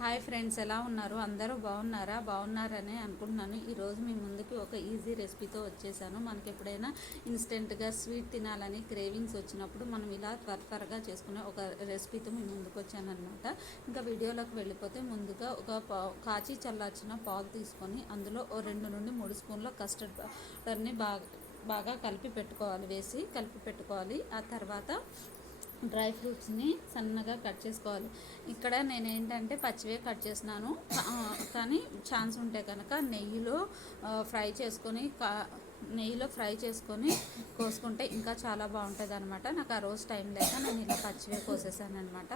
Hi friends, ఎలా ఉన్నారు? అందరూ బాగున్నారని అనుకుంటున్నాను. ఈరోజు మీ ముందుకి ఒక ఈజీ రెసిపీతో వచ్చేసాను. మనకి ఎప్పుడైనా ఇన్స్టెంట్గా స్వీట్ తినాలని క్రేవింగ్స్ వచ్చినప్పుడు మనం ఇలా త్వరగా చేసుకునే ఒక రెసిపీతో మీ ముందుకు వచ్చాను అనమాట. ఇంకా వీడియోలోకి వెళ్ళిపోతే ముందుగా ఒక కాచి చల్లార్చిన పాలు తీసుకొని అందులో 2 నుండి 3 స్పూన్ల కస్టర్డ్ పౌడర్ని బాగా కలిపి పెట్టుకోవాలి. ఆ తర్వాత డ్రై ఫ్రూట్స్ని సన్నగా కట్ చేసుకోవాలి. ఇక్కడ నేను ఏంటంటే పచ్చివే కట్ చేసినాను, కానీ ఛాన్స్ ఉంటే కనుక నెయ్యిలో ఫ్రై చేసుకొని కోసుకుంటే ఇంకా చాలా బాగుంటుంది అనమాట. నాకు ఆ రోజు టైం లేక నేను ఇలా పచ్చివే కోసేసాను అనమాట.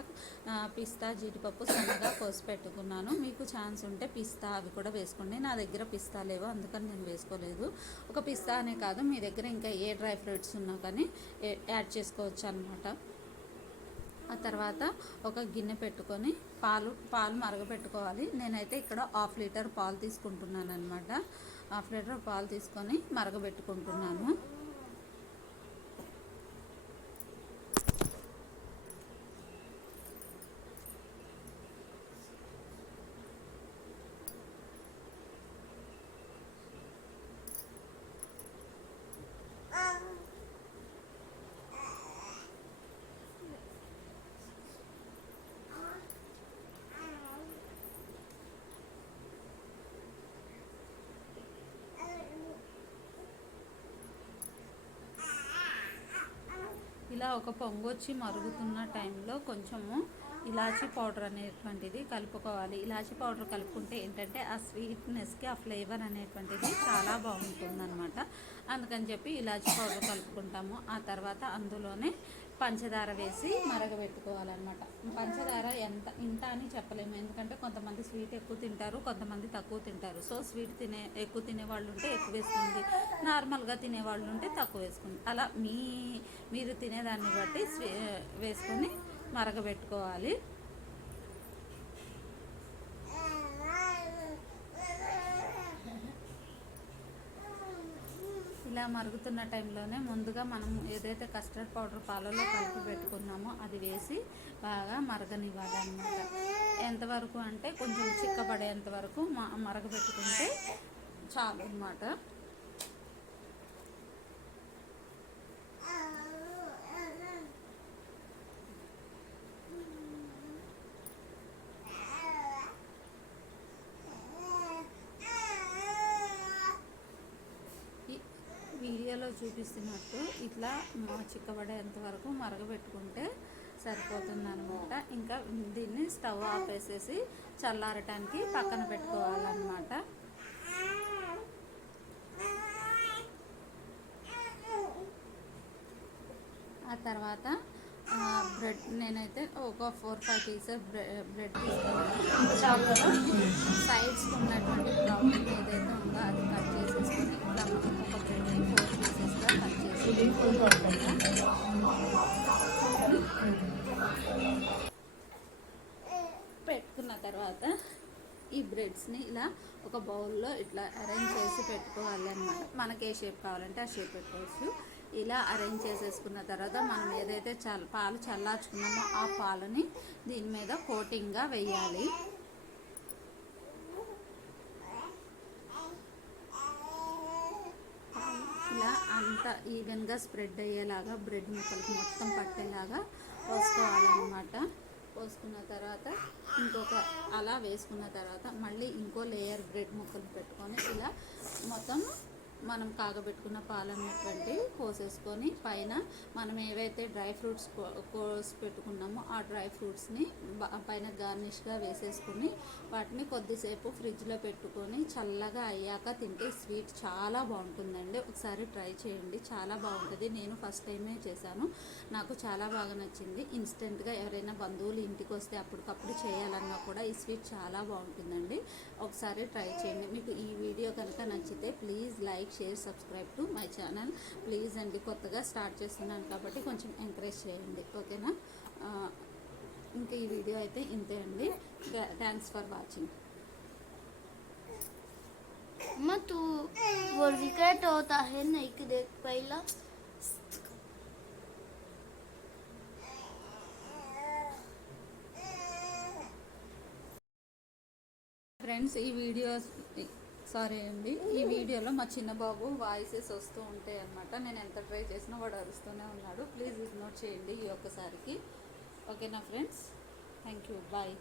పిస్తా, జీడిపప్పు సన్నగా కోసి పెట్టుకున్నాను. మీకు ఛాన్స్ ఉంటే పిస్తా అవి కూడా వేసుకోండి. నా దగ్గర పిస్తా లేవు, అందుకని నేను వేసుకోలేదు. ఒక పిస్తా అనే కాదు, మీ దగ్గర ఇంకా ఏ డ్రై ఫ్రూట్స్ ఉన్నా కానీ యాడ్ చేసుకోవచ్చు అనమాట. ఆ తర్వాత ఒక గిన్నె పెట్టుకొని పాలు మరగపెట్టుకోవాలి. నేనైతే ఇక్కడ 1/2 లీటర్ పాలు తీసుకుంటున్నాను అనమాట. 1/2 లీటర్ పాలు తీసుకొని మరగబెట్టుకుంటున్నాను. ఇలా ఒక పొంగొచ్చి మరుగుతున్న టైంలో కొంచెము ఇలాచీ పౌడర్ అనేటువంటిది కలుపుకోవాలి. ఇలాచీ పౌడర్ కలుపుకుంటే ఏంటంటే ఆ స్వీట్నెస్కి ఆ ఫ్లేవర్ అనేటువంటిది చాలా బాగుంటుందన్నమాట. అందుకని చెప్పి ఇలాచీ పౌడర్ కలుపుకుంటాము. ఆ తర్వాత అందులోనే పంచదార వేసి మరగబెట్టుకోవాలన్నమాట. పంచదార ఇంత అని చెప్పలేము, ఎందుకంటే కొంతమంది స్వీట్ ఎక్కువ తింటారు, కొంతమంది తక్కువ తింటారు. సో స్వీట్ ఎక్కువ తినే వాళ్ళు ఉంటే ఎక్కువ వేసుకోండి, నార్మల్గా తినేవాళ్ళు ఉంటే తక్కువ వేసుకోండి. అలా మీరు తినేదాన్ని బట్టి వేసుకొని మరగబెట్టుకోవాలి. ఇలా మరుగుతున్న టైంలోనే ముందుగా మనం ఏదైతే కస్టర్డ్ పౌడర్ పాలలో కలిపి పెట్టుకున్నామో అది వేసి బాగా మరగనివ్వాలి అన్నమాట. ఎంతవరకు అంటే కొంచెం చిక్కబడేంత వరకు మరగబెట్టుకుంటే చాలు అన్నమాట. వీడియోలో చూపిస్తున్నట్టు ఇట్లా చిక్కబడేంత వరకు మరగబెట్టుకుంటే సరిపోతుంది అనమాట. ఇంకా దీన్ని స్టవ్ ఆపేసేసి చల్లారటానికి పక్కన పెట్టుకోవాలన్నమాట. ఆ తర్వాత బ్రెడ్ నేనైతే ఒక 4-5 పీసెస్ బ్రెడ్ తీసుకున్నాను. సైడ్స్ ఉన్నటువంటి బ్రౌన్ ఏదైతే ఉందో అది కట్ చేసేసుకొని ఇట్లా ఒక బ్రెడ్ని 4 పీసెస్గా కట్ చేసి పెట్టుకున్న తర్వాత ఈ బ్రెడ్స్ని ఇలా ఒక బౌల్లో ఇట్లా అరేంజ్ చేసి పెట్టుకోవాలి అన్నమాట. మనకి ఏ షేప్ కావాలంటే ఆ షేప్ పెట్టుకోవచ్చు. ఇలా అరేంజ్ చేసేసుకున్న తర్వాత మనం ఏదైతే పాలు చల్లార్చుకున్నామో ఆ పాలని దీని మీద కోటింగ్గా వేయాలి. ఇలా అంతా ఈవెన్గా స్ప్రెడ్ అయ్యేలాగా బ్రెడ్ ముక్కలకి మొత్తం పట్టేలాగా పోసుకోవాలన్నమాట. పోసుకున్న తర్వాత అలా వేసుకున్న తర్వాత మళ్ళీ ఇంకో లేయర్ బ్రెడ్ ముక్కలు పెట్టుకొని ఇలా మొత్తం మనం కాగబెట్టుకున్న పాలన్నటువంటి పోసేసుకొని పైన మనం ఏవైతే డ్రై ఫ్రూట్స్ కోసి పెట్టుకున్నామో ఆ డ్రై ఫ్రూట్స్ని పైన గార్నిష్గా వేసేసుకుని వాటిని కొద్దిసేపు ఫ్రిడ్జ్లో పెట్టుకొని చల్లగా అయ్యాక తింటే స్వీట్ చాలా బాగుంటుందండి. ఒకసారి ట్రై చేయండి, చాలా బాగుంటుంది. నేను ఫస్ట్ టైమే చేశాను, నాకు చాలా బాగా నచ్చింది. ఇన్స్టెంట్గా ఎవరైనా బంధువులు ఇంటికి వస్తే అప్పటికప్పుడు చేయాలన్నా కూడా ఈ స్వీట్ చాలా బాగుంటుందండి. ఒకసారి ట్రై చేయండి. మీకు ఈ వీడియో కనుక నచ్చితే please like, share, subscribe to my channel please అండి. కొత్తగా స్టార్ట్ చేస్తున్నాను కాబట్టి కొంచెం ఎంకరేజ్ చేయండి, ఓకేనా? ఇంకా ఈ వీడియో అయితే ఇంతే అండి. Thanks for watching. अम्मा तू वो विकेट होता है नहीं कि देख पहला ఫ్రెండ్స్ ఈ వీడియోలో మా చిన్న బాబు వాయిసెస్ వస్తూ ఉంటాయి అన్నమాట. నేను ఎంత ట్రై చేసినా వాడు అరుస్తూనే ఉన్నాడు. ప్లీజ్ ఇగ్నోర్ చేయండి ఈ ఒక్కసారికి. ఓకేనా ఫ్రెండ్స్, థ్యాంక్ యూ, బాయ్.